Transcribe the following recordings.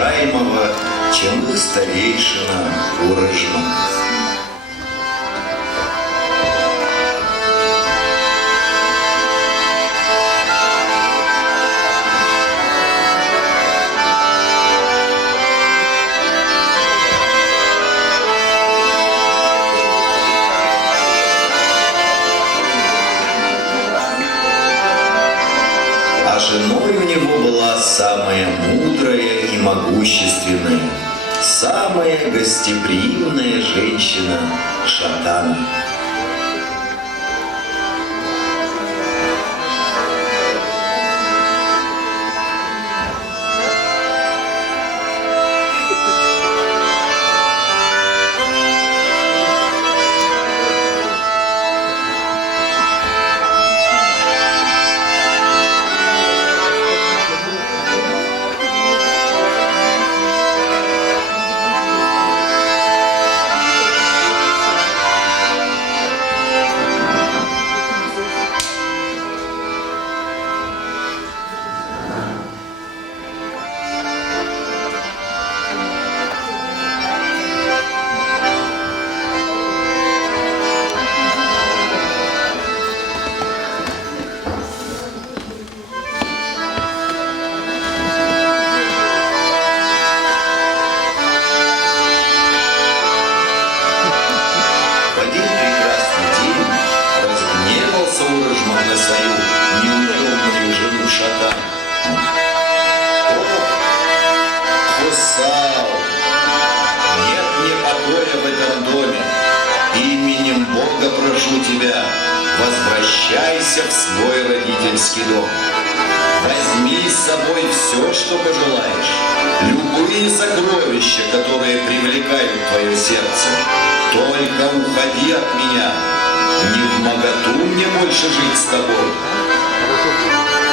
уважаемого, чем их старейшина Урыжмак. Женой у него была самая мудрая и могущественная, самая гостеприимная женщина Шатана. Прошу тебя, возвращайся в свой родительский дом. Возьми с собой все, что пожелаешь, любые сокровища, которые привлекают твое сердце. Только уходи от меня, не вмоготу мне больше жить с тобой.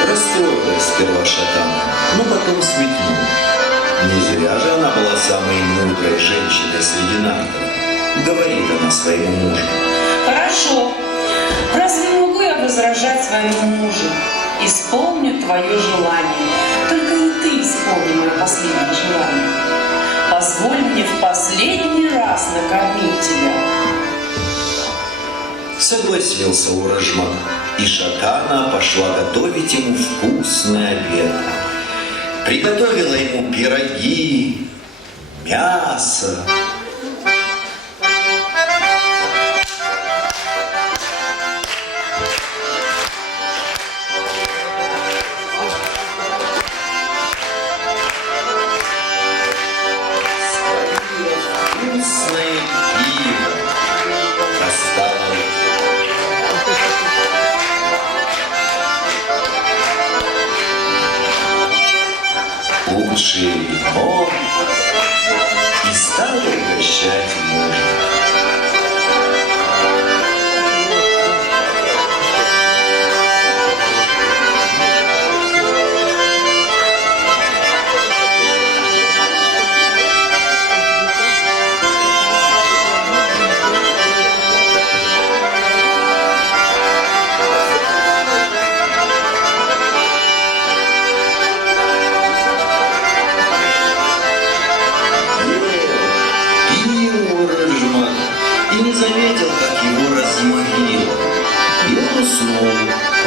Расстроилась сперва Шатана, но потом сметнула. Не зря же она была самой мудрой женщиной среди нардов. Говорит она своему мужу. Хорошо. Разве могу я возражать своему мужу? Исполню твое желание. Только не ты исполни мое последнее желание. Позволь мне в последний раз накормить тебя. Согласился Урыжмак, и Шатана пошла готовить ему вкусный обед. Приготовила ему пироги, мясо. Лучшее вино и стала угощать мужа.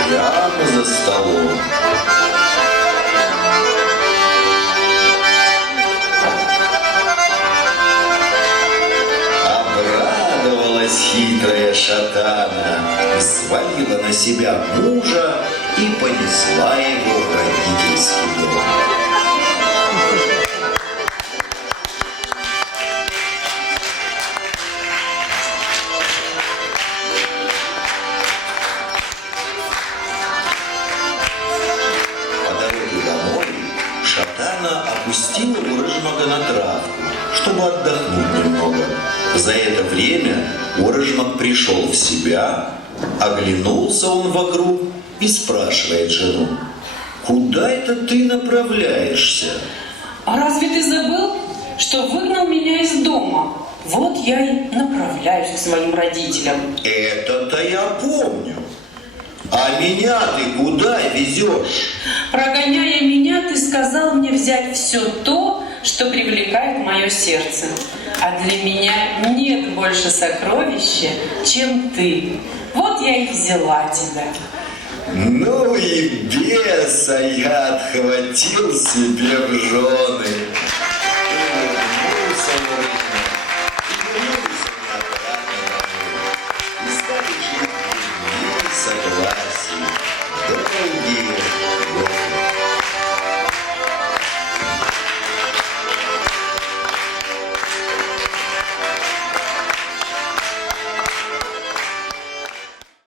Прямо за столом. Обрадовалась хитрая Шатана, взвалила на себя мужа и понесла его в родительский дом. Шатана опустила Урыжмака на травку, чтобы отдохнуть немного. За это время Урыжмак пришел в себя, оглянулся он вокруг и спрашивает жену: «Куда это ты направляешься?» А разве ты забыл, что выгнал меня из дома? Вот я и направляюсь к своим родителям. Это-то я помню. А меня ты куда везешь? Прогоняя меня, ты сказал мне взять все то, что привлекает мое сердце. А для меня нет больше сокровища, чем ты. Вот я и взяла тебя. Ну и беса я отхватил себе в жены.